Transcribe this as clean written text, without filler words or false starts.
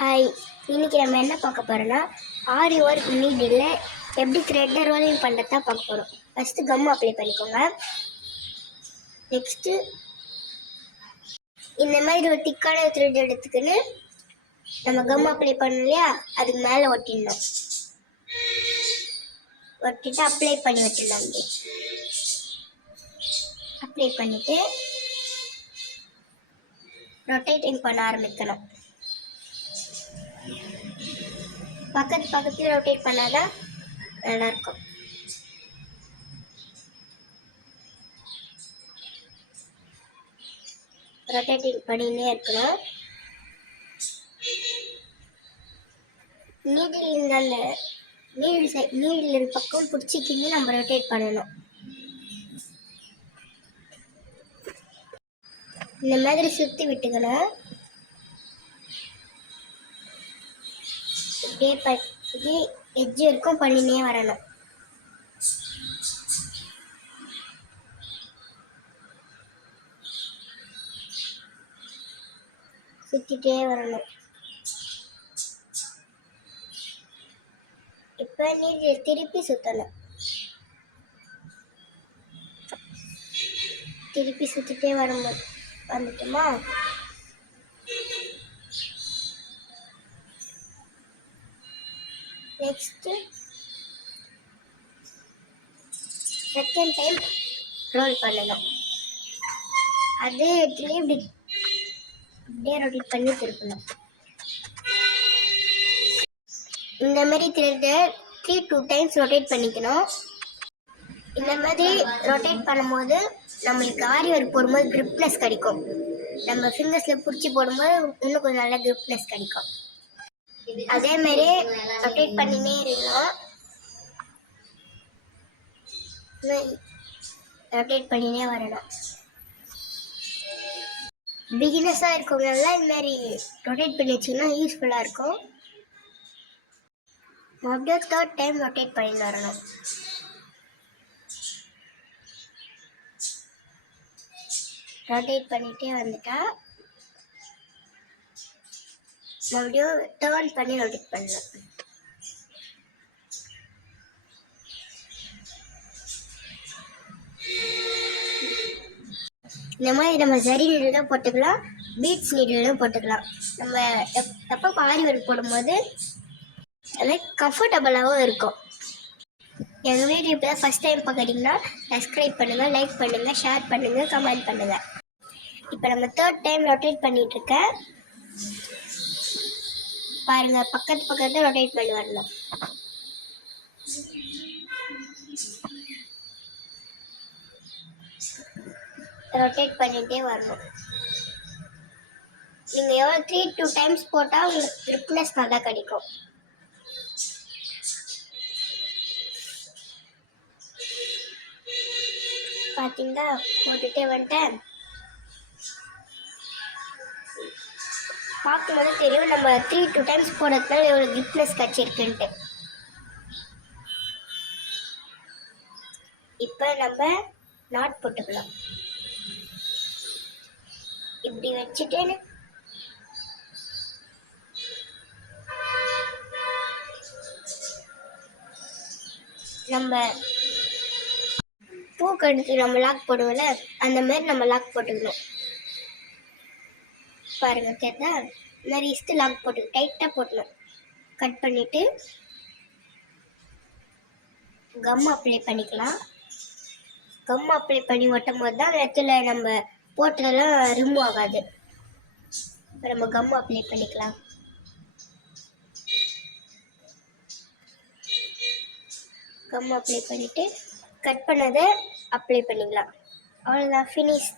Hi, இன்னைக்கு நம்ம என்ன பார்க்க போகிறோன்னா ஆரி ஒர்க் நீடில் எப்படி த்ரெட்டை ரோலிங் பண்ணுறதா பார்க்க போகிறோம். ஃபஸ்ட்டு கம் அப்ளை பண்ணிக்கோங்க. நெக்ஸ்ட்டு இந்த மாதிரி ஒரு திக்கான த்ரெட் எடுத்துக்கின்னு நம்ம கம் அப்ளை பண்ணோம் இல்லையா, அதுக்கு மேலே ஒட்டிடணும். ஒட்டிட்டு அப்ளை பண்ணி வச்சிடலாம். அப்ளை பண்ணிவிட்டு ரொட்டேட்டிங் பண்ண ஆரம்பிக்கணும். பக்கத்தில் ரொட்டேட் பண்ணாதான் நல்லாயிருக்கும். ரொட்டேட்டிங் பண்ணினே இருக்கணும். நீடில் பக்கம் பிடிச்சிக்கின்னு நம்ம ரொட்டேட் பண்ணணும். இந்த மாதிரி சுற்றி விட்டுக்கணும். இப்படியே எட்ஜ் வரைக்கும் பண்ணினே வரணும். சுற்றிட்டே வரணும். இப்போ நீடில் திருப்பி சுற்றணும். திருப்பி சுற்றிட்டே வரும்போது வந்துட்டோமா, நெக்ஸ்ட்டு செகண்ட் டைம் ரோல் பண்ணணும். அதே இடத்துலயே இப்படியே ரொட்டேட் பண்ணி திருப்பணும். இந்த மாதிரி த்ரெட்டை 2 டைம்ஸ் ரொட்டேட் பண்ணிக்கணும். இந்த மாதிரி ரொட்டேட் பண்ணும்போது நம்மளுக்கு ஆரி ஒர்க் போடும்போது கிரிப்னஸ் கிடைக்கும். நம்ம ஃபிங்கர்ஸில் பிடிச்சி போடும்போது இன்னும் கொஞ்சம் நல்லா கிரிப்னஸ் கிடைக்கும். அதே மாதிரி ரொட்டேட் பண்ணினே இருக்கலாம். ரொட்டேட் பண்ணினே வரணும். பிகினர்ஸாக இருக்கவங்களாம் இந்த மாதிரி ரொட்டேட் பண்ணி வச்சிங்கன்னா யூஸ்ஃபுல்லாக இருக்கும். மறுபடியும் 3rd டைம் ரொட்டேட் பண்ணிட்டு வரணும். ரொட்டேட் பண்ணிகிட்டே வந்துட்டா மறுபடியும் டர்ன் பண்ணி ரொட்டேட் பண்ணலாம். இந்த மாதிரி நம்ம சரி நீடிலும் போட்டுக்கலாம், பீட்ஸ் நீடிலும் போட்டுக்கலாம். நம்ம எப்போ ஆரி ஒர்க் போடும்போது அது கம்ஃபர்டபுளாகவும் இருக்கும். எங்கள் வீடியோ இப்போ தான் ஃபஸ்ட் டைம் பார்க்குறீங்கன்னா சப்ஸ்கிரைப் பண்ணுங்கள், லைக் பண்ணுங்கள், ஷேர் பண்ணுங்கள், கமெண்ட் பண்ணுங்கள். இப்போ நம்ம 3rd டைம் ரொட்டேட் பண்ணிகிட்ருக்கேன் பாருங்கள். பக்கத்தில் ரொட்டேட் பண்ணி வரணும். ரொட்டேட் பண்ணிகிட்டே வரணும். நீங்கள் எவ்வளோ 2 டைம்ஸ் போட்டால் உங்களுக்கு கிரிப்னஸ் நல்லா கிடைக்கும். பார்த்தீங்களா, போட்டுகிட்டே வந்துட்டேன். பார்க்கும்போது தெரியும் நம்ம 2 டைம்ஸ் போடுறதுனால எவ்வளோ கிரிப்னஸ் கிடச்சிருக்குன்ட்டு. இப்போ நம்ம நாட் போட்டுக்கலாம். இப்படி வச்சுட்டு நம்ம பூக்கடுத்து நம்ம லாக் போடுவோம்ல, அந்த மாதிரி நம்ம லாக் போட்டுக்கணும். பாருங்க, கேட்டா இந்த மாதிரி இஸ்து லாக் போட்டு டைட்டாக போட்டணும். கட் பண்ணிவிட்டு கம் அப்ளை பண்ணிக்கலாம். கம் அப்ளை பண்ணி ஒட்டும் போது தான் இடத்துல நம்ம போட்டதெல்லாம் ரிமூவ் ஆகாது. இப்போ நம்ம கம் அப்ளை பண்ணிக்கலாம். கம் அப்ளை பண்ணிவிட்டு கட் பண்ணதை அப்ளை பண்ணிக்கலாம். அவ்வளோதான், ஃபினிஷ்.